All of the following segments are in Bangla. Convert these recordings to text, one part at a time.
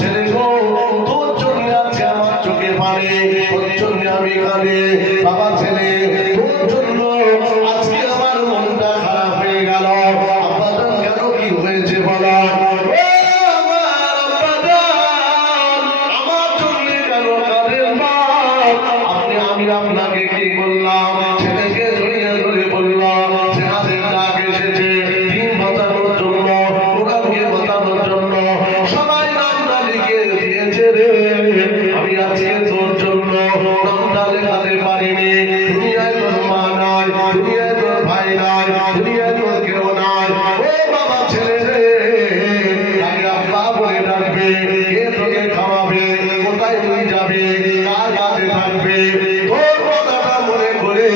ছেলে গো, তোর জন্য আজকে আমার চোখে পানি, তোর জন্য আমি কাঁদি। বাবা ছেলে, তোর জন্য আজকে আমার মনটা খারাপ হয়ে গেল। আব্বাজান কেন, কি হয়েছে বলো? আমার জন্য কেন কাঁদেন বাপ? আমি আপনাকে কি বললাম? ছেলেকে জড়িয়ে ধরে বললাম জেহাদের ডাক এসেছে, দিন বাঁচানোর জন্য, কোরআনকে বাঁচানোর জন্য। সবাই নামটা লিখে দিয়েছে রে, আমি আজকে তোর জন্য নামটা লেখাতে পারিনি। দুনিয়ায় তোর মা নাই, দুনিয়ায় তোর ভাই নাই, দুনিয়ায় তোর কেউ নাই। ও বাবা ছেলে রে, তাকে আব্বা বলে ডাকবে। কে তোকে খাওয়াবে? কোথায় তুই যাবে? কার কাছে থাকবে? তোর কথাটা মনে করে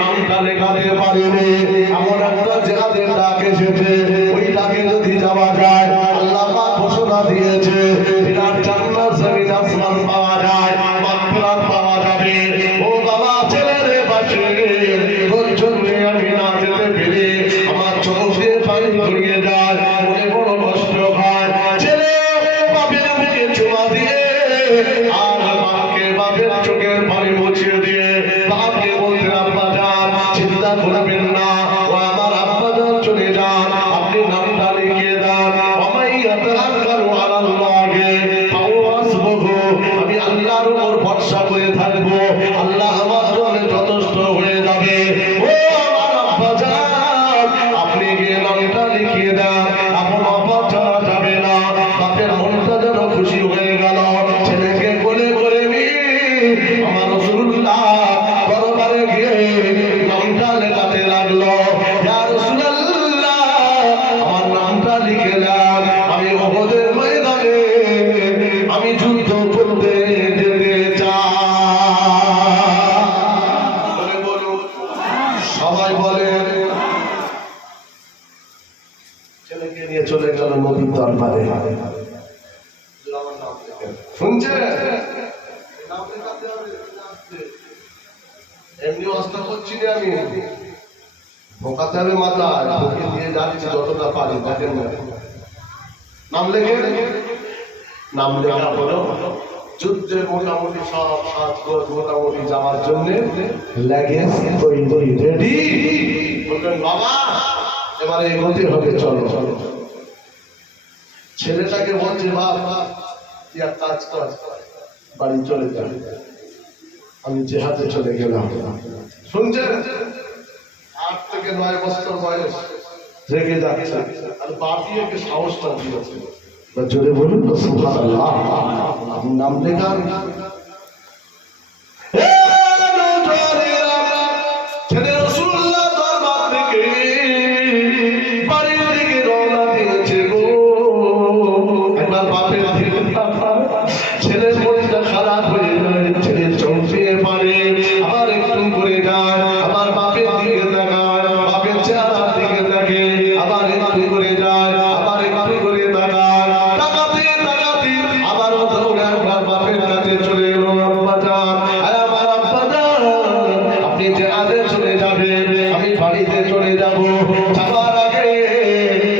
নামটা লেখাতে পারিনি। এমন একটা জেহাদের ডাক এসেছে, ওই ডাকে যদি যাওয়া যায়, আল্লাহ পাক ঘোষণা দিয়েছে বিরাট জান্নাত জমিন আসমান পাওয়া যায়, মাগফিরাত পাওয়া যাবে। ও বাবা ছেলে রে, বাঁচে তোর জন্য আমি না যেতে পেরে আমার চোখ দিয়ে পানি গড়িয়ে যায়, মনে বড় কষ্ট হয়। ছেলে বাপের মুখে চুমা দিয়ে আর বাপকে বাপের চোখের পানি মুছিয়ে দিয়ে বাপকে বলতেন আব্বাজান চিন্তা করবেন না, ও আমার আব্বাজান চলে যান, আপনি নামটা লিখিয়ে দেন। আমি আল্লাহর উপর ভরসা করে থাকবো, আল্লাহ আমার জন্য যথেষ্ট হয়ে যাবে। ও আমার আব্বাজান, আপনি গিয়ে নামটা লিখিয়ে দেন, এখন অপর ছাড়া যাবে না। বাপের মনটা যেন খুশি হয়ে গেল। ছেলেকে কোলে করে নিয়ে আমার রাসূলুল্লাহ দরবারে গিয়ে নামটা লেখাতে লাগলো। ইয়া রাসূলুল্লাহ, আমার নামটা লিখে দেন, আমি উহুদের ময়দানে আমি যুদ্ধ করতে যেতে চাই। বলুন, সবাই বলেন। ছেলেকে নিয়ে চলে গেল নবীর দরবারে। শুনছেন? এমনি অস্ত্র করছি না আমি, ঢোকাতে হবে মাথায়, ঢুকে দিয়ে যাচ্ছি যতটা পারি। দেখেন না, নাম লেখে নাম লেখা হলো যুদ্ধে মোটামুটি সব সাজগোজ মোটামুটি যাওয়ার জন্য লেগেজ তৈরি রেডি। বললেন বাবা এবারে এগোতে হবে, চলো চলো। ছেলেটাকে বলছে বাবা তুই এক কাজ কর, বাড়ি চলে যা, আমি জেহাদে চলে গেলাম। শুনছেন? 8 থেকে 9 বছর বয়স, রেগে যাচ্ছে, আর বাপি ওকে সাহসটা দিয়েছে। জোরে বলুন তো সুবহানাল্লাহ। নাম লেখা ছেলে রাসূলুল্লাহ দরবার থেকে বাড়ির দিকে রওনা দিয়েছে গো। একবার বাপের দিকে ছেলের মনটা খারাপ হয়ে যায়, ছেলে চোখে পারে, আবার একটু করে যায়, আবার বাপের দিকে তাকায়, বাপের চেহারার দিকে তাকে, আবার একটু করে যায়, আবার একটু করে তাকায়, তাকাতে তাকাতে আবার দৌড়ে একবার বাপের কাছে চলে এলো। আব্বাজান, আমার আব্বাজান, আপনি জেহাদে চলে যাবেন, আমি বাড়িতে চলে যাব। যাবার আগে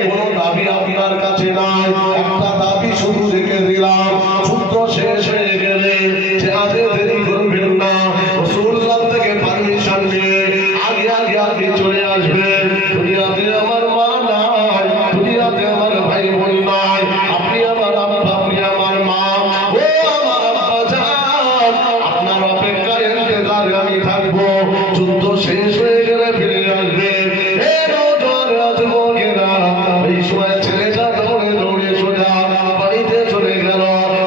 কোনো দাবি আপনার কাছে নাই, একটা দাবি শুধু রেখে দিলাম, যুদ্ধ শেষ হয়ে গেলে জেহাদে দেরি করবেন না, রাসূলুল্লাহ থেকে পারমিশন নিয়ে আগে আগে আপনি চলে আসবেন। দুনিয়াতে আমার মা নাই, দুনিয়াতে আমার ভাই বোন নাই, আপনি আমার আব্বা, আপনি আমার মা। ও আমার আব্বাজান, আপনার অপেক্ষায় ইন্তজারে আমি থাকবো, যুদ্ধ শেষ হয়ে গেলে ফিরে আসবেন। হে নওজোয়ান যুবকেরা, এই সময় ছেলেটা দৌড়ে দৌড়ে সোজা বাড়িতে চলে গেল।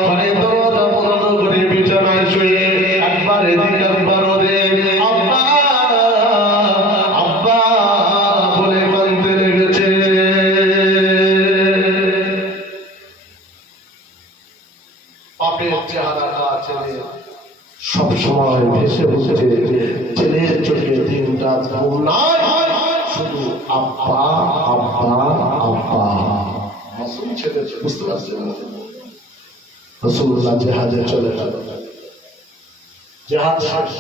বাড়ির দরজা বন্ধ করে বিছানায় শুয়ে একবার এদিক একবার ওদিক আব্বা আব্বা বলে কাঁদতে লেগেছে। বাপের চেহারাটা ছেলে সব সময় ভেসে উঠছে, ছেলের চোখে দিন রাত ঘুম নাই, শুধু আব্বা আব্বা আব্বা। মাসুম ছেলে, বুঝতে পারছেন? রাসূলুল্লাহ জেহাদে চলে গেল, জেহাদ শেষ।